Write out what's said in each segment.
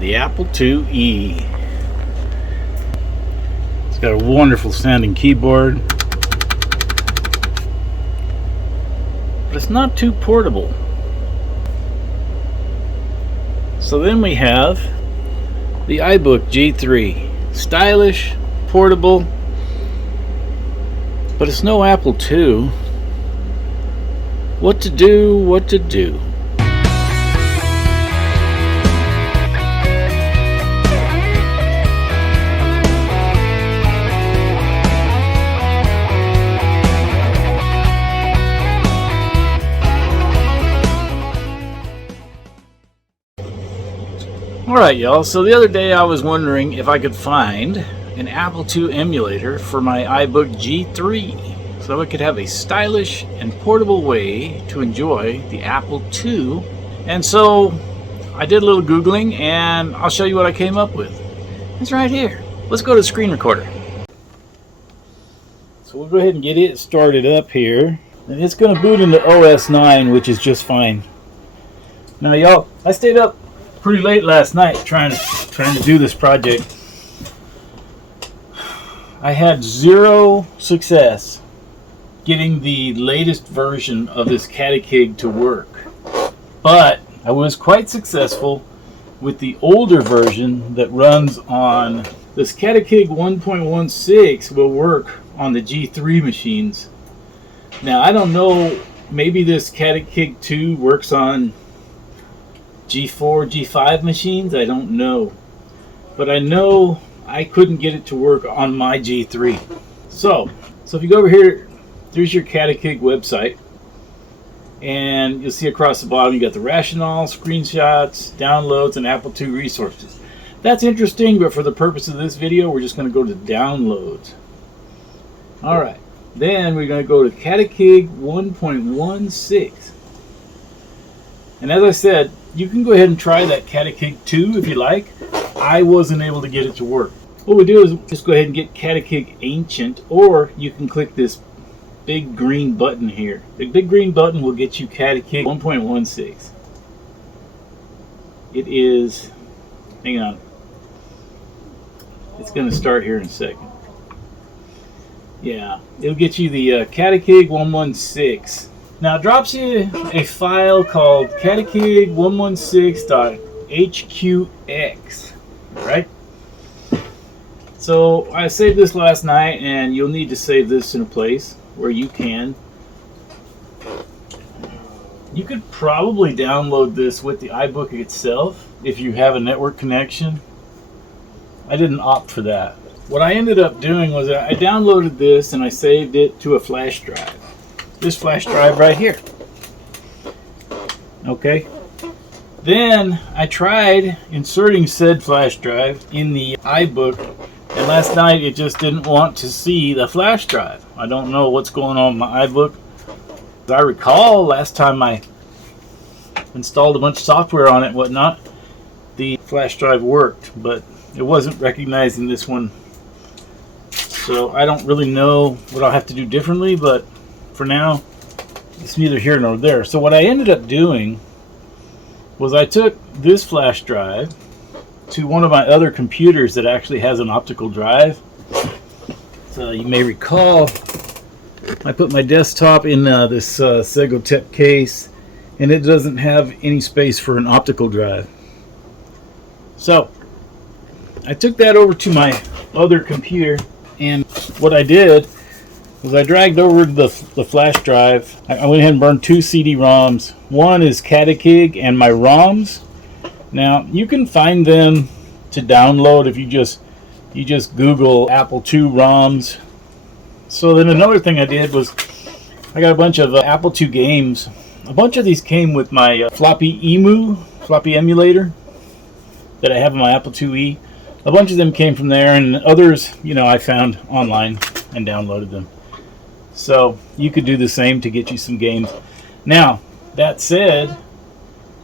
The Apple IIe. It's got a wonderful sounding keyboard, but it's not too portable. So then we have the iBook G3. Stylish, portable, but it's no Apple II. What to do, what to do. Alright y'all, so the other day I was wondering if I could find an Apple II emulator for my iBook G3 so I could have a stylish and portable way to enjoy the Apple II. And so I did a little Googling and I'll show you what I came up with. It's right here. Let's go to the screen recorder. So we'll go ahead and get it started up here. And it's going to boot into OS 9, which is just fine. Now y'all, I stayed up pretty late last night trying to do this project. I had zero success getting the latest version of this Catakig to work, but I was quite successful with the older version that runs on this Catakig 1.16 will work on the G3 machines. Now I don't know, maybe this Catakig 2 works on G4, G5 machines, I don't know. But I know I couldn't get it to work on my G3. So if you go over here, there's your Catakig website. And you'll see across the bottom you got the rationale, screenshots, downloads, and Apple II resources. That's interesting, but for the purpose of this video, we're just going to go to downloads. Alright, then we're going to go to Catakig 1.16. And as I said, you can go ahead and try that Catakig 2 if you like. I wasn't able to get it to work. What we do is just go ahead and get Catakig Ancient, or you can click this big green button here. The big green button will get you Catakig 1.16. It is, hang on, it's going to start here in a second. Yeah, it'll get you the Catakig 1.16. Now it drops you a file called Catakig 1.16.hqx, right? So I saved this last night, and you'll need to save this in a place where you can. You could probably download this with the iBook itself if you have a network connection. I didn't opt for that. What I ended up doing was I downloaded this and I saved it to a flash drive. This flash drive right here. Okay. Then I tried inserting said flash drive in the iBook, and last night it just didn't want to see the flash drive. I don't know what's going on with my iBook. As I recall, last time I installed a bunch of software on it and whatnot, the flash drive worked, but it wasn't recognizing this one. So I don't really know what I'll have to do differently, but for now, it's neither here nor there. So what I ended up doing was I took this flash drive to one of my other computers that actually has an optical drive. So you may recall, I put my desktop in this Segotep case, and it doesn't have any space for an optical drive. So I took that over to my other computer, and what I did was I dragged over the flash drive. I went ahead and burned 2 CD-ROMs. One is Catakig and my ROMs. Now you can find them to download if you just Google Apple II ROMs. So then another thing I did was I got a bunch of Apple II games. A bunch of these came with my floppy emulator that I have on my Apple IIe. A bunch of them came from there, and others, I found online and downloaded them. So you could do the same to get you some games. Now, that said,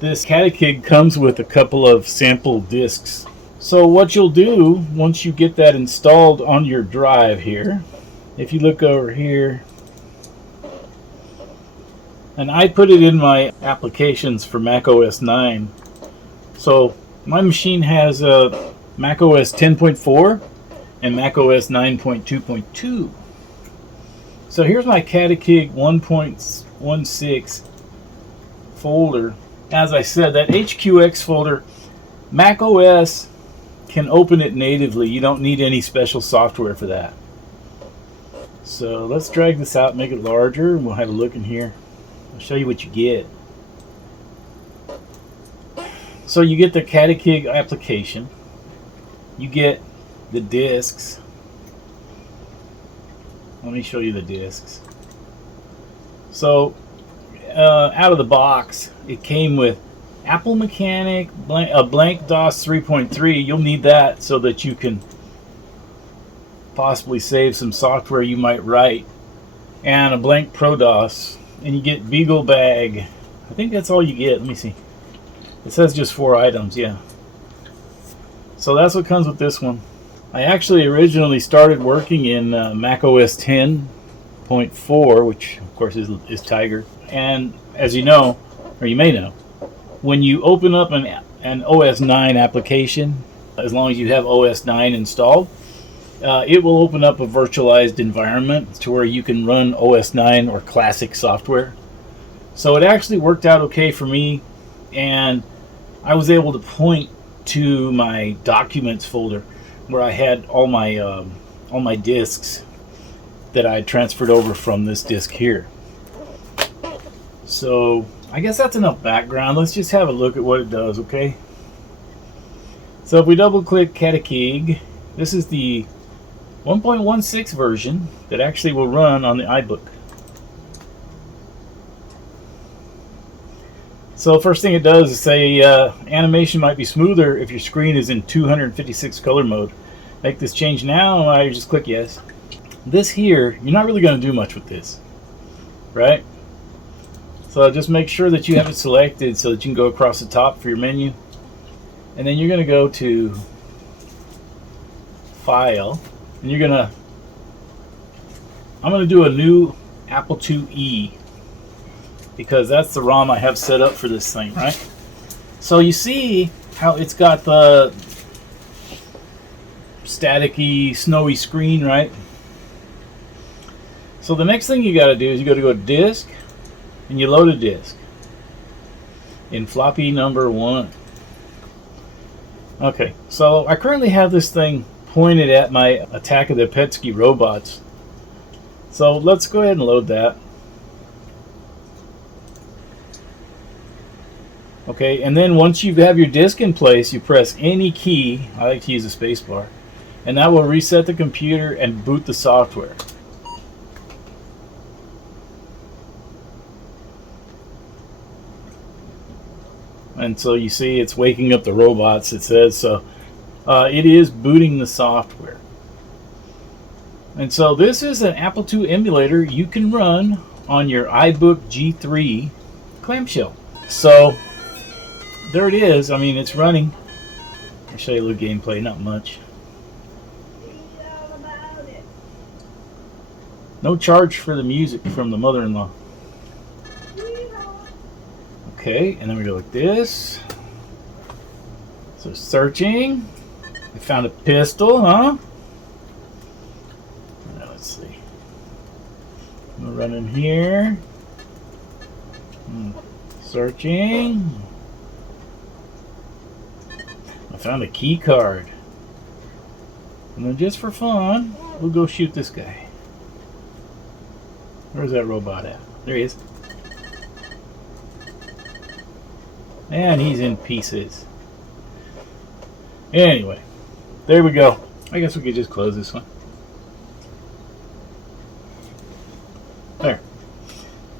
this Catakig comes with a couple of sample discs. So what you'll do once you get that installed on your drive here, if you look over here, and I put it in my applications for Mac OS 9. So My machine has a Mac OS 10.4 and Mac OS 9.2.2. So here's my Catakig 1.16 folder. As I said, that HQX folder, Mac OS can open it natively. You don't need any special software for that. So let's drag this out, make it larger, and we'll have a look in here. I'll show you what you get. So you get the Catakig application. You get the discs. Let me show you the discs. So out of the box, it came with Apple Mechanic, a blank DOS 3.3. You'll need that so that you can possibly save some software you might write, and a blank Pro DOS. And you get Beagle Bag. I think that's all you get. Let me see. It says just 4 items, yeah. So that's what comes with this one. I actually originally started working in Mac OS 10.4, which of course is Tiger. And as you know, or you may know, when you open up an OS 9 application, as long as you have OS 9 installed, it will open up a virtualized environment to where you can run OS 9 or classic software. So it actually worked out okay for me, and I was able to point to my documents folder where I had all my disks that I transferred over from this disk here. So I guess that's enough background. Let's just have a look at what it does, okay? So if we double click Catakig, this is the 1.16 version that actually will run on the iBook. So first thing it does is say animation might be smoother if your screen is in 256 color mode. Make this change now, and I just click yes. This here, you're not really going to do much with this, right? So just make sure that you have it selected so that you can go across the top for your menu. And then you're going to go to File, and you're going to, I'm going to do a new Apple IIe, because that's the ROM I have set up for this thing, right? So you see how it's got the staticky, snowy screen, right? So the next thing you got to do is you got to go to Disk, and you load a disk in floppy number 1. Okay, so I currently have this thing pointed at my Attack of the Petsky robots. So let's go ahead and load that. Okay, and then once you have your disk in place, you press any key. I like to use the space bar, and that will reset the computer and boot the software. And so you see it's waking up the robots, it says. So it is booting the software. And so this is an Apple II emulator you can run on your iBook G3 Clamshell. So there it is. I mean, it's running. I'll show you a little gameplay, not much. No charge for the music from the mother-in-law. Okay, and then we go like this. So searching. We found a pistol, huh? Now let's see. I'm gonna run in here. Searching. I found a key card. And then just for fun, we'll go shoot this guy. Where's that robot at? There he is. And he's in pieces. Anyway, there we go. I guess we could just close this one. There.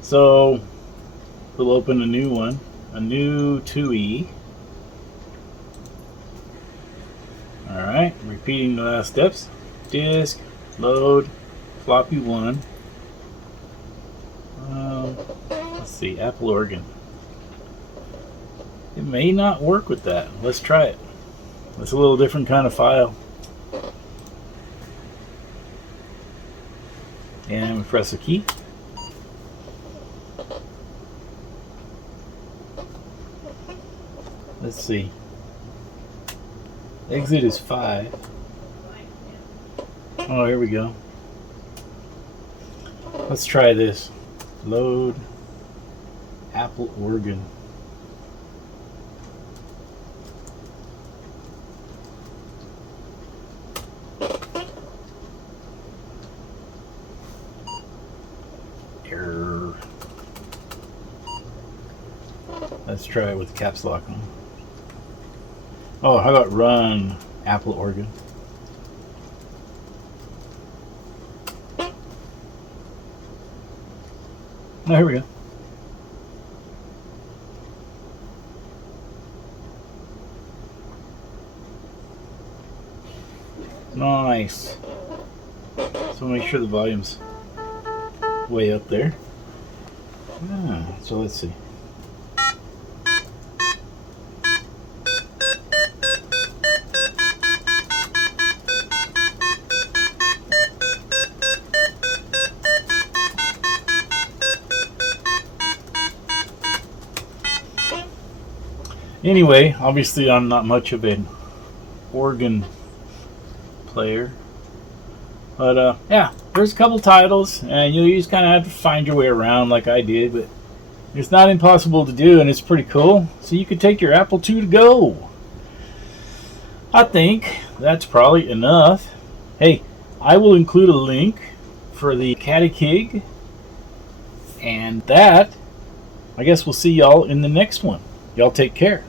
So we'll open a new one, a new IIe. Alright, repeating the last steps. Disk, load, floppy 1. Let's see, Apple organ. It may not work with that. Let's try it. It's a little different kind of file. And we press a key. Let's see. Exit is 5. Oh, here we go. Let's try this. Load Apple organ. Error. Let's try it with caps lock on. Oh, how about run Apple organ? Oh, here we go. Nice. So make sure the volume's way up there. So let's see. Anyway, obviously I'm not much of an organ player, but yeah, there's a couple titles, and you just kind of have to find your way around like I did, but it's not impossible to do, and it's pretty cool. So you could take your Apple II to go. I think that's probably enough. Hey, I will include a link for the Catakig, and that, I guess we'll see y'all in the next one. Y'all take care.